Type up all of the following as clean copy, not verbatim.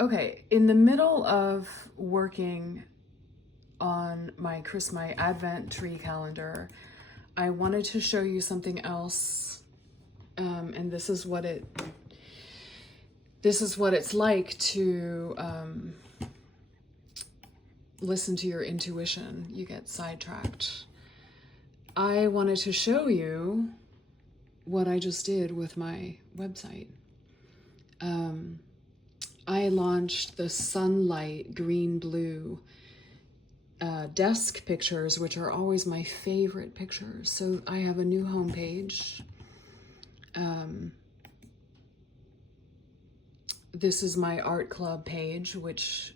Okay, in the middle of working on my Advent tree calendar, I wanted to show you something else, and this is what it's like to listen to your intuition. You get sidetracked. I wanted to show you what I just did with my website. I launched the Sunlight Green Blue desk pictures, which are always my favorite pictures. So I have a new homepage. This is my art club page, which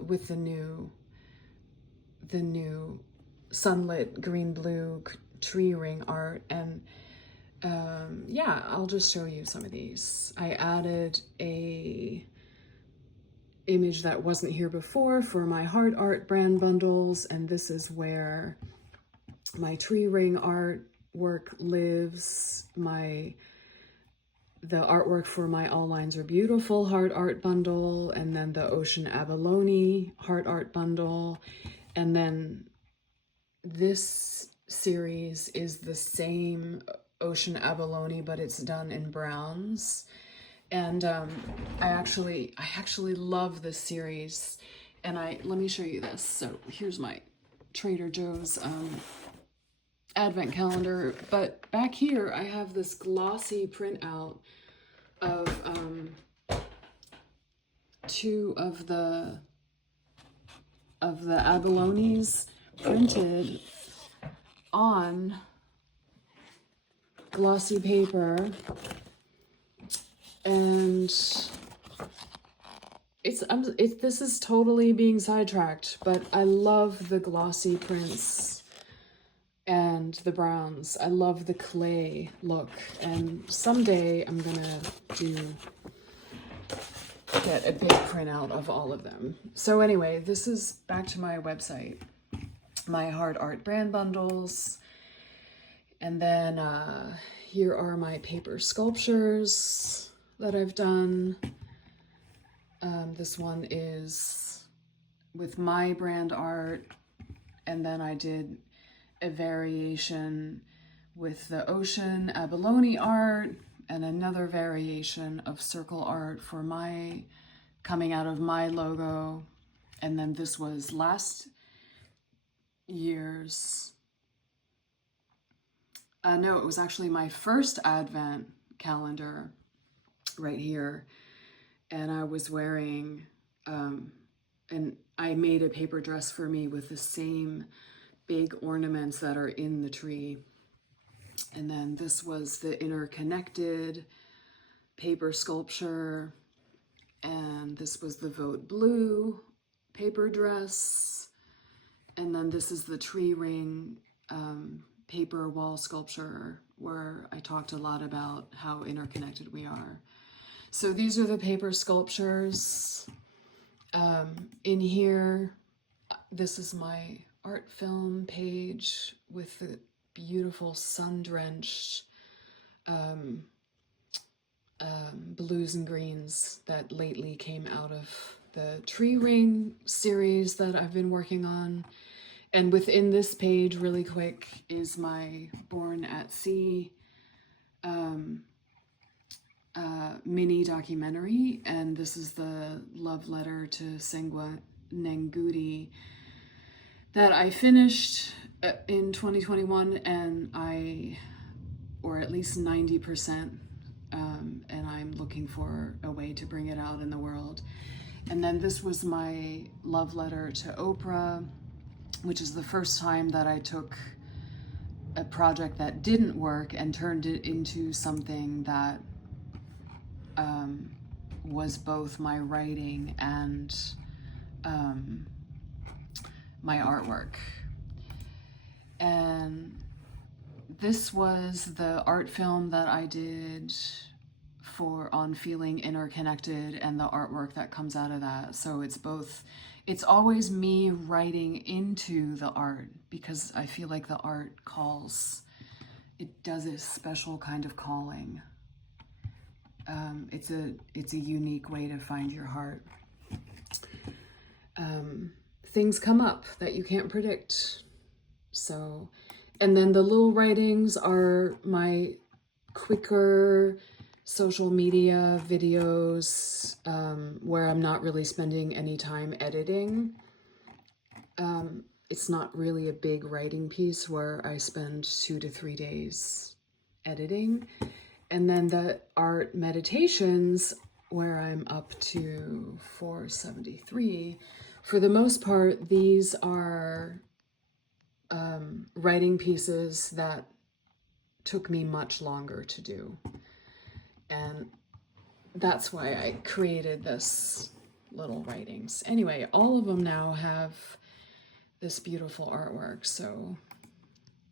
with the new sunlit green blue tree ring art. And yeah, I'll just show you some of these. I added a image that wasn't here before for my Heart Art brand bundles, and this is where my tree ring artwork lives. The artwork for my All Lines Are Beautiful Heart Art bundle, and then the Ocean Abalone Heart Art bundle, and then this series is the same Ocean Abalone, but it's done in browns. And I actually love this series. And let me show you this. So here's my Trader Joe's Advent calendar. But back here, I have this glossy printout of two of the abalones printed on glossy paper. And this is totally being sidetracked, but I love the glossy prints and the browns. I love the clay look, and someday I'm gonna get a big printout of all of them. So anyway, this is back to my website, my Heart Art brand bundles, and then here are my paper sculptures that I've done. This one is with my brand art, and then I did a variation with the Ocean Abalone art and another variation of circle art for my coming out of my logo. And then this was last year's, no, it was actually my first Advent calendar right here. And I was wearing, and I made a paper dress for me with the same big ornaments that are in the tree. And then this was the interconnected paper sculpture. And this was the Vote Blue paper dress. And then this is the tree ring paper wall sculpture, where I talked a lot about how interconnected we are. So these are the paper sculptures. In here, this is my art film page with the beautiful sun-drenched blues and greens that lately came out of the tree ring series that I've been working on. And within this page, really quick, is my Born at Sea mini documentary, and this is the love letter to Sengwa Nengudi that I finished in 2021, and or at least 90%, and I'm looking for a way to bring it out in the world. And then this was my love letter to Oprah, which is the first time that I took a project that didn't work and turned it into something that was both my writing and my artwork. And this was the art film that I did on feeling interconnected, and the artwork that comes out of that. So it's always me writing into the art, because I feel like the art calls, it does a special kind of calling. It's a unique way to find your heart. Things come up that you can't predict. So, and then the little writings are my quicker social media videos where I'm not really spending any time editing. It's not really a big writing piece where I spend 2 to 3 days editing. And then the art meditations where I'm up to 473. For the most part, these are writing pieces that took me much longer to do. And that's why I created this little writings. Anyway, all of them now have this beautiful artwork. So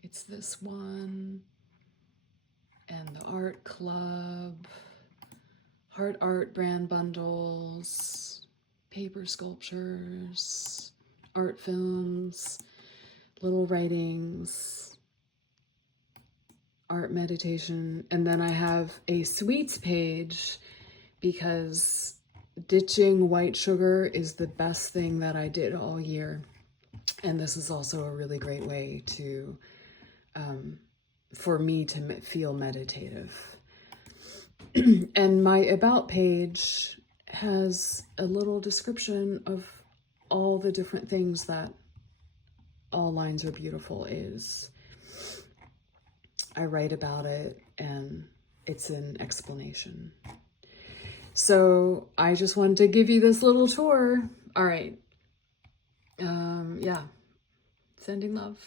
it's this one and the art club, Heart Art brand bundles, paper sculptures, art films, little writings, art meditation. And then I have a sweets page because ditching white sugar is the best thing that I did all year. And this is also a really great way to, for me to feel meditative. And my About page has a little description of all the different things that All Lines Are Beautiful is. I write about it and it's an explanation. So I just wanted to give you this little tour. All right. Yeah. Sending love.